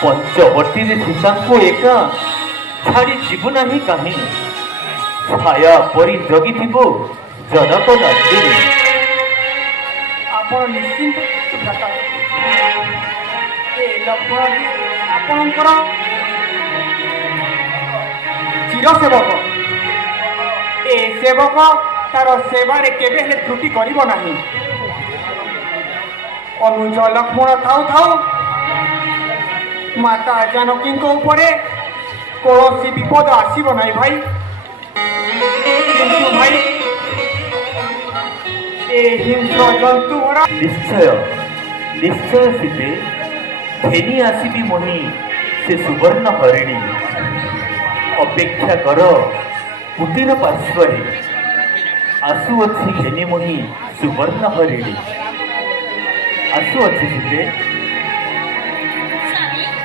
ପଞ୍ଚବଟୀରେ ସୀତାଙ୍କୁ ଏକା ଛାଡ଼ି ଯିବୁ ନାହିଁ କାହିଁ? ଛାୟା ପରି ଜଗିଥିବୁ ଜନକ ରାଜ୍ୟରେ। ଆପଣ ନିଶ୍ଚିନ୍ତ ଏ ଲକ୍ଷ୍ମଣଟି ଆପଣଙ୍କର ଚିର ସେବକ। ଏ ସେବକ ତାର ସେବାରେ କେବେ ହେଲେ ତ୍ରୁଟି କରିବ ନାହିଁ। ଅନୁଜ ଲକ୍ଷ୍ମଣ ଥାଉ ଥାଉ ମାତା ଜାନକୀଙ୍କ ଉପରେ କୌଣସି ବିପଦ ଆସିବ ନାହିଁ ଭାଇ। କିନ୍ତୁ ଭାଇ ଏ ହିଂସ୍ର ଜନ୍ତୁ ଭରା ନିଶ୍ଚୟ ନିଶ୍ଚୟ ସୀତେ, ଫେରି ଆସିବି ମହି ସେ ସୁବର୍ଣ୍ଣ ହରିଣୀ। ଅପେକ୍ଷା କର କୁଟୀର ପାର୍ଶ୍ୱରେ, ଆସୁଅଛି ଘେନି ମହି ସୁବର୍ଣ୍ଣ ହରିଣୀ। ଆସୁଅଛି ସୀତେ।